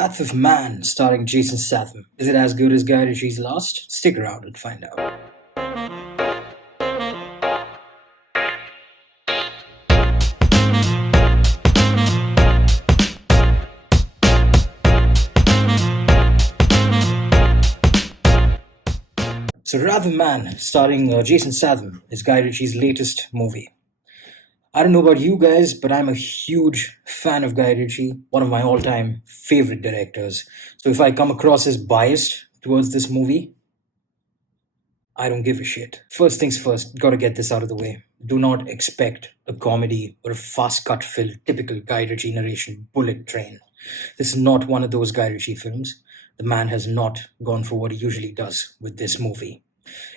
Wrath of Man, starring Jason Statham. Is it as good as Guy Ritchie's Lost? Stick around and find out. So, Wrath of Man, starring Jason Statham, is Guy Ritchie's latest movie. I don't know about you guys, but I'm a huge fan of Guy Ritchie, one of my all time favorite directors. So if I come across as biased towards this movie, I don't give a shit. First things first, gotta get this out of the way. Do not expect a comedy or a fast cut fill, typical Guy Ritchie narration bullet train. This is not one of those Guy Ritchie films. The man has not gone for what he usually does with this movie.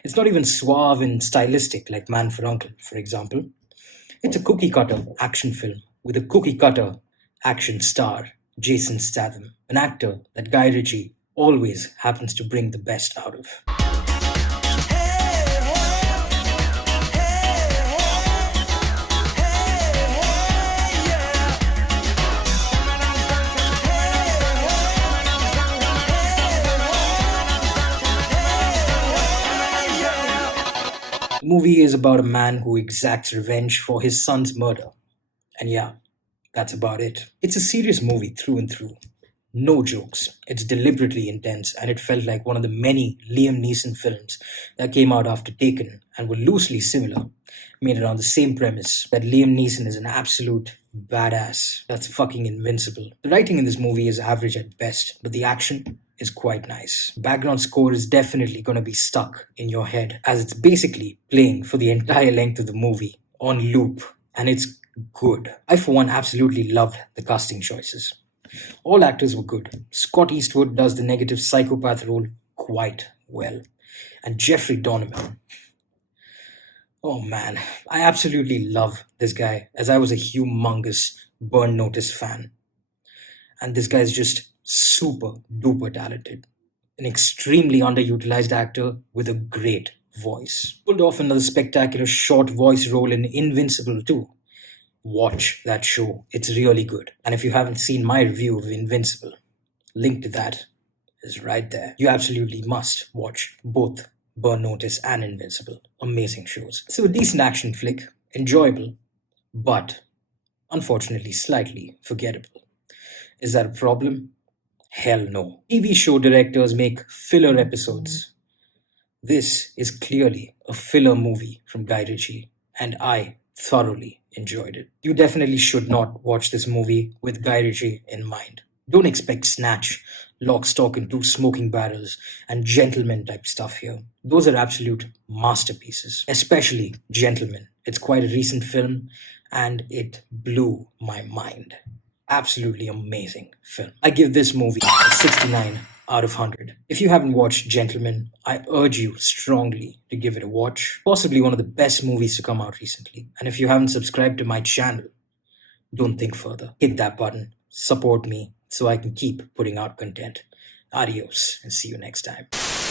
It's not even suave and stylistic like Man for Uncle, for example. It's a cookie cutter action film with a cookie cutter action star, Jason Statham, an actor that Guy Ritchie always happens to bring the best out of. The movie is about a man who exacts revenge for his son's murder. And yeah, that's about it. It's a serious movie through and through. No jokes. It's deliberately intense, and it felt like one of the many Liam Neeson films that came out after Taken and were loosely similar, made around the same premise that Liam Neeson is an absolute badass that's fucking invincible. The writing in this movie is average at best, but the action is quite nice. Background score is definitely going to be stuck in your head as it's basically playing for the entire length of the movie on loop, and it's good. I, for one, absolutely loved the casting choices. All actors were good. Scott Eastwood does the negative psychopath role quite well. And Jeffrey Donovan. Oh man, I absolutely love this guy as I was a humongous Burn Notice fan. And this guy is just super duper talented. An extremely underutilized actor with a great voice. Pulled off another spectacular short voice role in Invincible too. Watch that show. It's really good. And if you haven't seen my review of Invincible, link to that is right there. You absolutely must watch both Burn Notice and Invincible. Amazing shows. So a decent action flick, enjoyable, but unfortunately slightly forgettable. Is that a problem? Hell no. TV show directors make filler episodes. This is clearly a filler movie from Guy Ritchie, and I thoroughly enjoyed it. You definitely should not watch this movie with Guy Ritchie in mind. Don't expect Snatch, Lock, Stock and Two Smoking Barrels, and Gentleman type stuff here. Those are absolute masterpieces, especially Gentleman. It's quite a recent film and it blew my mind. Absolutely amazing film. I give this movie a 69 out of 100. If you haven't watched Gentleman, I urge you strongly to give it a watch. Possibly one of the best movies to come out recently. And if you haven't subscribed to my channel, don't think further. Hit that button, support me so I can keep putting out content. Adios and see you next time.